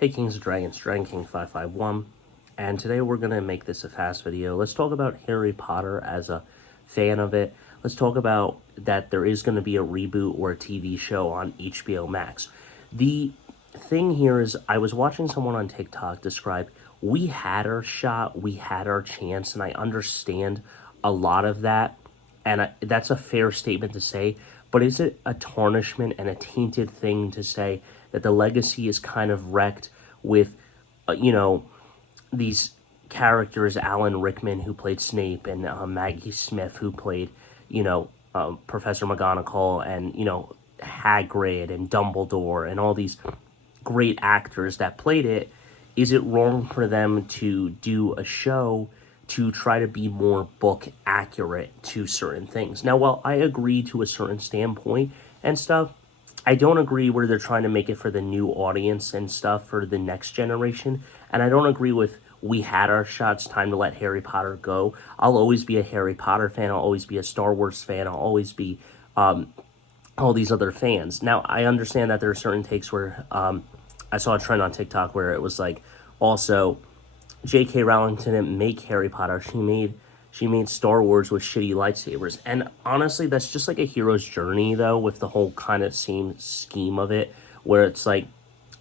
Hey Kings and Dragons, Dragon King 551, and today we're going to make this a fast video. Let's talk about Harry Potter as a fan of it. Let's talk about that there is going to be a reboot or a TV show on HBO Max. The thing here is I was watching someone on TikTok describe we had our shot, we had our chance, and I understand a lot of that, and that's a fair statement to say, but is it a tarnishment and a tainted thing to say that the legacy is kind of wrecked with, these characters, Alan Rickman, who played Snape, and Maggie Smith, who played, Professor McGonagall, and, Hagrid and Dumbledore, and all these great actors that played it. Is it wrong for them to do a show to try to be more book accurate to certain things? Now, while I agree to a certain standpoint and stuff, I don't agree where they're trying to make it for the new audience and stuff for the next generation. And I don't agree with we had our shots, time to let Harry Potter go. I'll always be a Harry Potter fan. I'll always be a Star Wars fan. I'll always be all these other fans. Now, I understand that there are certain takes where I saw a trend on TikTok where it was like, also, J.K. Rowling didn't make Harry Potter. She made Star Wars with shitty lightsabers. And honestly, that's just like a hero's journey, though, with the whole kind of same scheme of it, where it's like,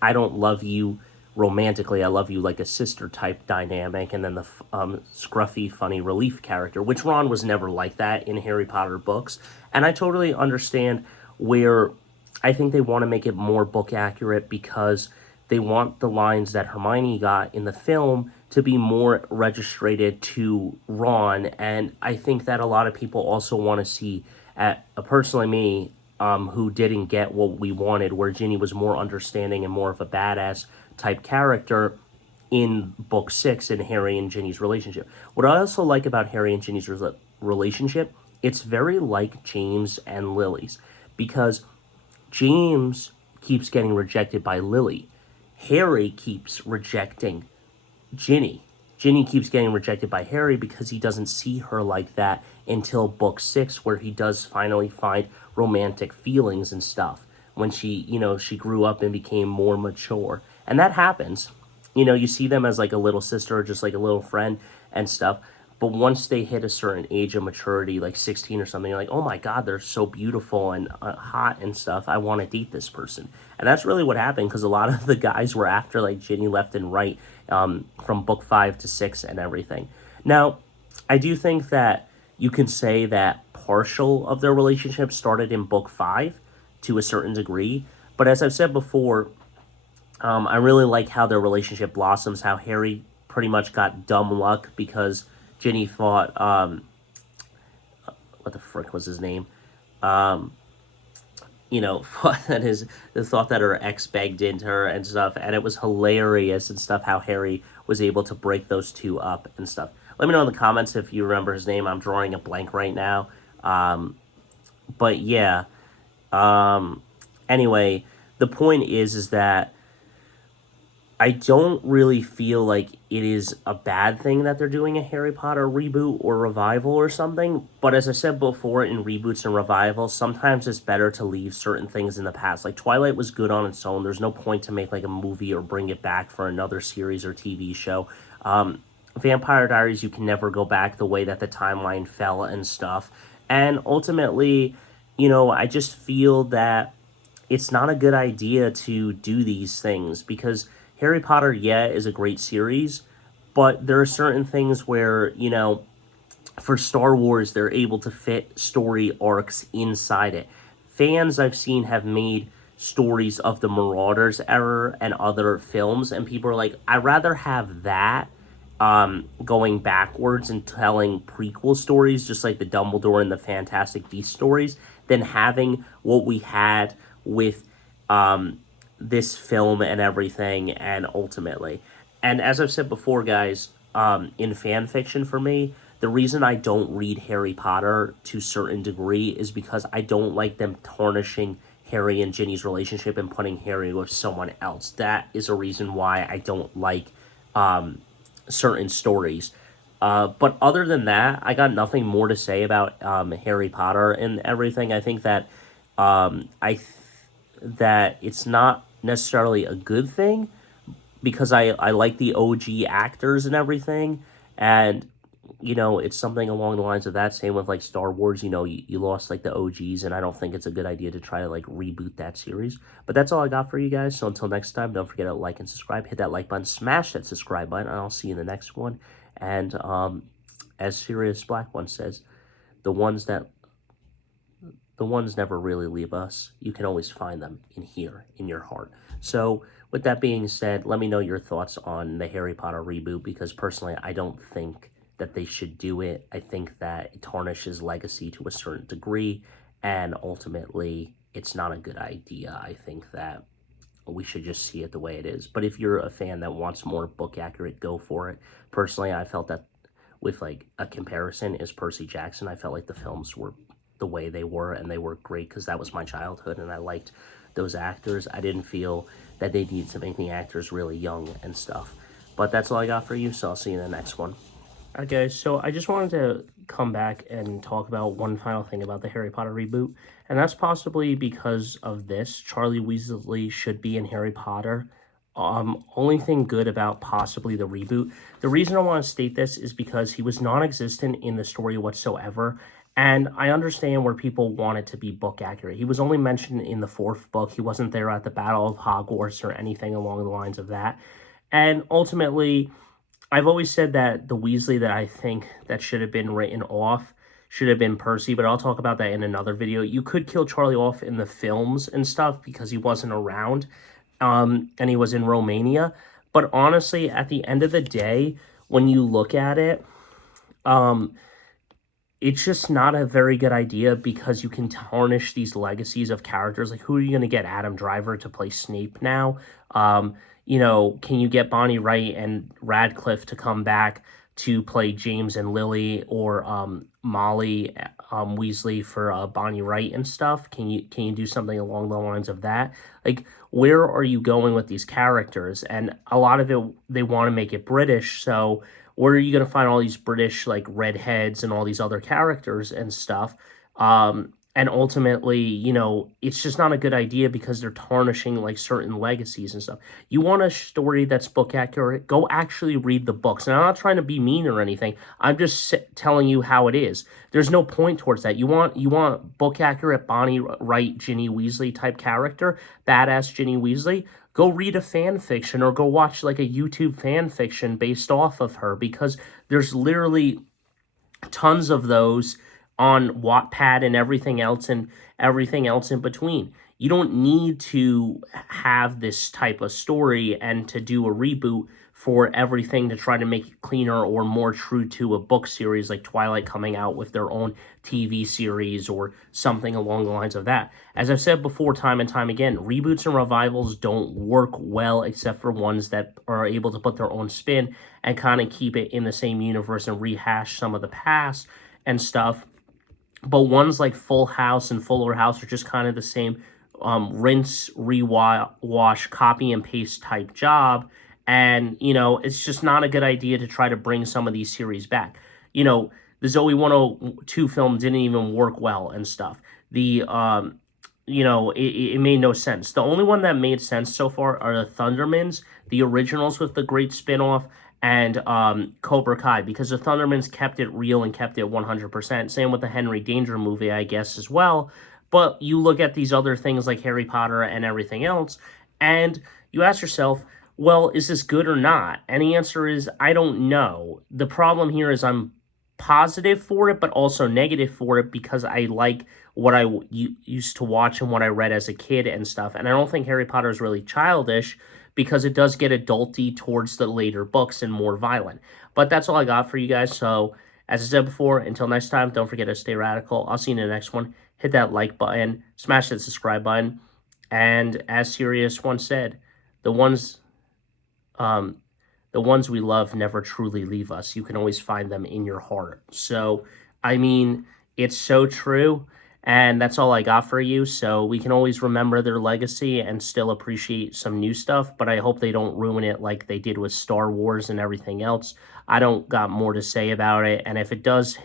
I don't love you romantically, I love you like a sister type dynamic, and then the scruffy, funny relief character, which Ron was never like that in Harry Potter books. And I totally understand where I think they want to make it more book accurate because they want the lines that Hermione got in the film to be more registered to Ron, and I think that a lot of people also want to see, personally me, who didn't get what we wanted, where Ginny was more understanding and more of a badass type character in book 6 in Harry and Ginny's relationship. What I also like about Harry and Ginny's relationship, it's very like James and Lily's, because James keeps getting rejected by Lily. Harry keeps rejecting Ginny. Ginny keeps getting rejected by Harry because he doesn't see her like that until book 6, where he does finally find romantic feelings and stuff when she grew up and became more mature. And that happens. You see them as like a little sister or just like a little friend and stuff. But once they hit a certain age of maturity, like 16 or something, you're like, oh my God, they're so beautiful and hot and stuff. I want to date this person. And that's really what happened, because a lot of the guys were after like Ginny left and right, from book 5 to 6 and everything. Now, I do think that you can say that partial of their relationship started in book 5 to a certain degree. But as I've said before, I really like how their relationship blossoms, how Harry pretty much got dumb luck because Ginny thought, what the frick was his name? Thought that her ex begged into her and stuff, and it was hilarious and stuff how Harry was able to break those two up and stuff. Let me know in the comments if you remember his name. I'm drawing a blank right now. But yeah. Anyway, the point is that I don't really feel like it is a bad thing that they're doing a Harry Potter reboot or revival or something. But as I said before, in reboots and revivals, sometimes it's better to leave certain things in the past. Like Twilight was good on its own. There's no point to make like a movie or bring it back for another series or TV show. Vampire Diaries, you can never go back the way that the timeline fell and stuff. And ultimately, I just feel that it's not a good idea to do these things because Harry Potter, is a great series, but there are certain things where, for Star Wars, they're able to fit story arcs inside it. Fans I've seen have made stories of the Marauders era and other films, and people are like, I'd rather have that going backwards and telling prequel stories, just like the Dumbledore and the Fantastic Beasts stories, than having what we had with this film and everything, and ultimately. And as I've said before, guys, in fan fiction for me, the reason I don't read Harry Potter to a certain degree is because I don't like them tarnishing Harry and Ginny's relationship and putting Harry with someone else. That is a reason why I don't like certain stories. But other than that, I got nothing more to say about Harry Potter and everything. I think that that it's not necessarily a good thing, because I like the OG actors and everything, and it's something along the lines of that. Same with like Star Wars. You lost like the OGs, and I don't think it's a good idea to try to like reboot that series. But that's all I got for you guys. So until next time, don't forget to like and subscribe. Hit that like button, smash that subscribe button, and I'll see you in the next one. And as Sirius Black once says, the ones that the ones never really leave us. You can always find them in here, in your heart. So, with that being said, let me know your thoughts on the Harry Potter reboot, because personally, I don't think that they should do it. I think that it tarnishes legacy to a certain degree, and ultimately, it's not a good idea. I think that we should just see it the way it is. But if you're a fan that wants more book accurate, go for it. Personally, I felt that with like a comparison is Percy Jackson. I felt like the films were the way they were, and they were great because that was my childhood and I liked those actors. I didn't feel that they needed to make the actors really young and stuff. But that's all I got for you, so I'll see you in the next one. Alright guys, so I just wanted to come back and talk about one final thing about the Harry Potter reboot, and that's possibly because of this. Charlie Weasley should be in Harry Potter. Only thing good about possibly the reboot, the reason I want to state this is because he was non-existent in the story whatsoever, and I understand where people want it to be book accurate. He was only mentioned in the fourth book. He wasn't there at the Battle of Hogwarts or anything along the lines of that. And ultimately, I've always said that the Weasley that I think that should have been written off should have been Percy, but I'll talk about that in another video. You could kill Charlie off in the films and stuff because he wasn't around, and he was in Romania. But honestly, at the end of the day, when you look at it, it's just not a very good idea because you can tarnish these legacies of characters. Like, who are you going to get? Adam Driver to play Snape now? Can you get Bonnie Wright and Radcliffe to come back to play James and Lily, or Molly Weasley for Bonnie Wright and stuff? Can you do something along the lines of that? Like, where are you going with these characters? And a lot of it, they want to make it British, so where are you going to find all these British, like, redheads and all these other characters and stuff? And ultimately, it's just not a good idea because they're tarnishing, like, certain legacies and stuff. You want a story that's book accurate, go actually read the books. And I'm not trying to be mean or anything. I'm just telling you how it is. There's no point towards that. You want book accurate Bonnie Wright, Ginny Weasley type character, badass Ginny Weasley. Go read a fan fiction or go watch like a YouTube fan fiction based off of her, because there's literally tons of those on Wattpad and everything else in between. You don't need to have this type of story and to do a reboot for everything to try to make it cleaner or more true to a book series like Twilight coming out with their own TV series or something along the lines of that. As I've said before time and time again, reboots and revivals don't work well except for ones that are able to put their own spin and kind of keep it in the same universe and rehash some of the past and stuff. But ones like Full House and Fuller House are just kind of the same rinse, rewash, copy and paste type job. And, it's just not a good idea to try to bring some of these series back. The Zoe 102 film didn't even work well and stuff. It made no sense. The only one that made sense so far are the Thundermans, the originals with the great spinoff, and Cobra Kai, because the Thundermans kept it real and kept it 100%. Same with the Henry Danger movie, I guess, as well. But you look at these other things like Harry Potter and everything else, and you ask yourself, well, is this good or not? And the answer is, I don't know. The problem here is I'm positive for it, but also negative for it because I like what I used to watch and what I read as a kid and stuff. And I don't think Harry Potter is really childish because it does get adulty towards the later books and more violent. But that's all I got for you guys. So, as I said before, until next time, don't forget to stay radical. I'll see you in the next one. Hit that like button, smash that subscribe button. And as Sirius once said, the ones we love never truly leave us. You can always find them in your heart. So, I mean, it's so true. And that's all I got for you. So we can always remember their legacy and still appreciate some new stuff. But I hope they don't ruin it like they did with Star Wars and everything else. I don't got more to say about it. And if it does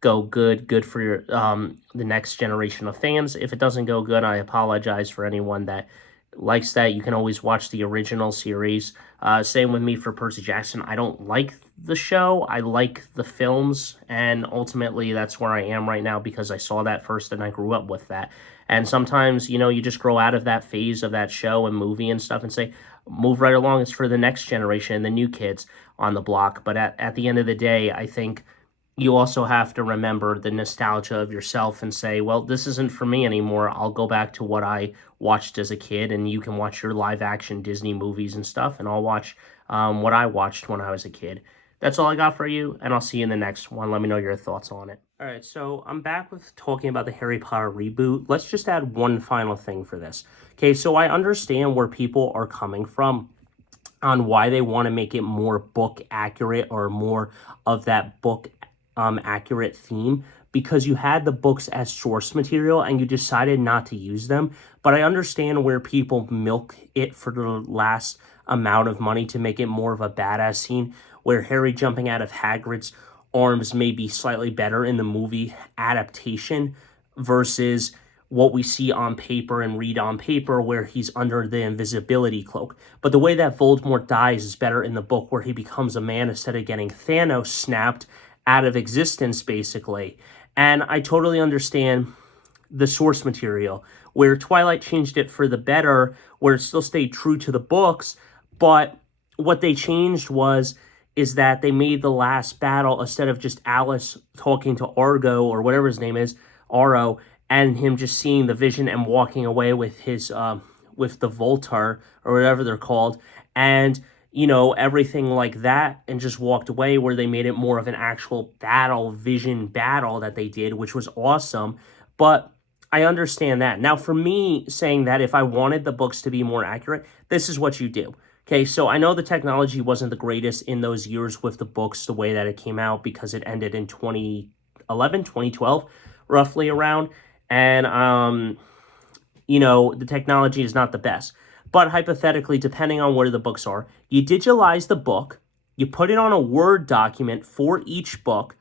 go good for your, the next generation of fans. If it doesn't go good, I apologize for anyone that likes that, you can always watch the original series. Same with me for Percy Jackson. I don't like the show. I like the films, and ultimately that's where I am right now because I saw that first and I grew up with that. And sometimes, you just grow out of that phase of that show and movie and stuff and say, move right along. It's for the next generation and the new kids on the block. But at the end of the day, I think you also have to remember the nostalgia of yourself and say, well, this isn't for me anymore. I'll go back to what I watched as a kid, and you can watch your live action Disney movies and stuff, and I'll watch what I watched when I was a kid. That's all I got for you, and I'll see you in the next one. Let me know your thoughts on it. All right, so I'm back with talking about the Harry Potter reboot. Let's just add one final thing for this. Okay, so I understand where people are coming from on why they want to make it more book accurate or more of that book accurate theme, because you had the books as source material and you decided not to use them. But I understand where people milk it for the last amount of money to make it more of a badass scene, where Harry jumping out of Hagrid's arms may be slightly better in the movie adaptation versus what we see on paper and read on paper where he's under the invisibility cloak. But the way that Voldemort dies is better in the book, where he becomes a man instead of getting Thanos snapped out of existence, basically. And I totally understand the source material, where Twilight changed it for the better, where it still stayed true to the books, but what they changed is that they made the last battle, instead of just Alice talking to Argo or whatever his name is, Aro, and him just seeing the vision and walking away with his with the Voltar or whatever they're called, and everything like that, and just walked away, where they made it more of an actual vision battle that they did, which was awesome. But I understand that. Now, for me, saying that if I wanted the books to be more accurate, this is what you do. Okay, so I know the technology wasn't the greatest in those years with the books, the way that it came out, because it ended in 2011, 2012, roughly around. And, the technology is not the best. But hypothetically, depending on where the books are, you digitalize the book, you put it on a Word document for each book,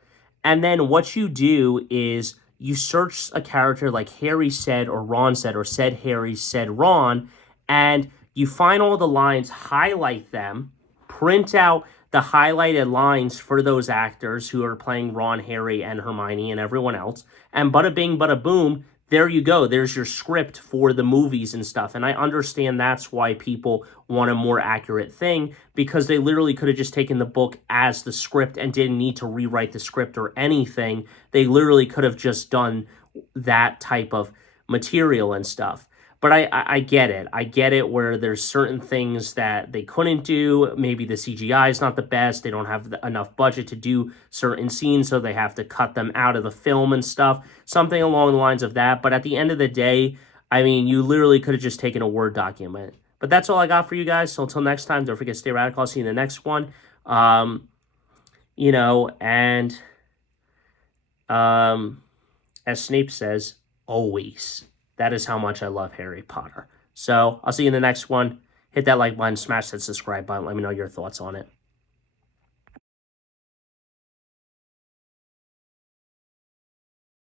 and then what you do is you search a character like Harry said, or Ron said, or said Harry, said Ron, and you find all the lines, highlight them, print out the highlighted lines for those actors who are playing Ron, Harry, and Hermione, and everyone else, and bada bing, bada boom, there you go. There's your script for the movies and stuff. And I understand that's why people want a more accurate thing, because they literally could have just taken the book as the script and didn't need to rewrite the script or anything. They literally could have just done that type of material and stuff. But I get it. I get it where there's certain things that they couldn't do. Maybe the CGI is not the best. They don't have enough budget to do certain scenes, so they have to cut them out of the film and stuff. Something along the lines of that. But at the end of the day, I mean, you literally could have just taken a Word document. But that's all I got for you guys. So until next time, don't forget to stay radical. I'll see you in the next one. And as Snape says, always. That is how much I love Harry Potter. So I'll see you in the next one. Hit that like button, smash that subscribe button. Let me know your thoughts on it.